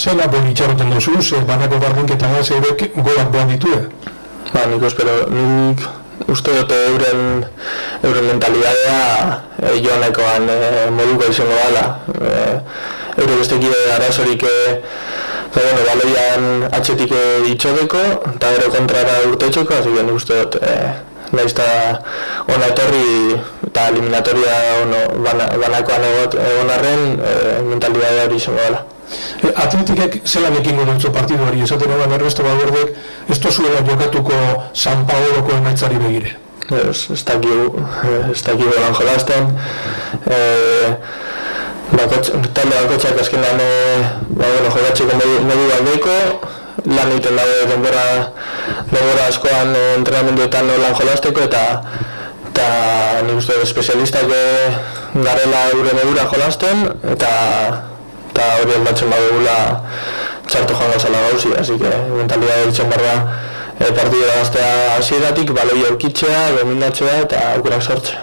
Zela boli itxaroten duzuz, banako bardinketara zeurek golak boan ditue? Ba, nik uste dut euren mentalidadea joanekoan moduko izango dela. Eure bestekide arazorik baloian atxetik itxodeko eta gero kontrara urtetxeko, hasi nik uste dut nahiz eta ona etorri eta eliminatoria banakoan egon arren mentalidadea hori izango dela. Atletikek zelan ekingo dutzu partiduari, esaten horan Ernesto Valverdek ez tozuela jokatuko San Paoloko emaitzari begire? Ez dakigu lan jolasten, talde bakotxak azkenean jokatzeko modu baldeiko, lan egiten dago denbora askoan entrenamenduetan lan jolasteko eta nik uste espezialistak garela euren edura jolasten eta horien batzen badugula txarto joan gazala gauzi, así que mentalidad ditzen barra partidura gaztea hasieratik, baloi aukitzea, dominatzea eta aukerak sortzea.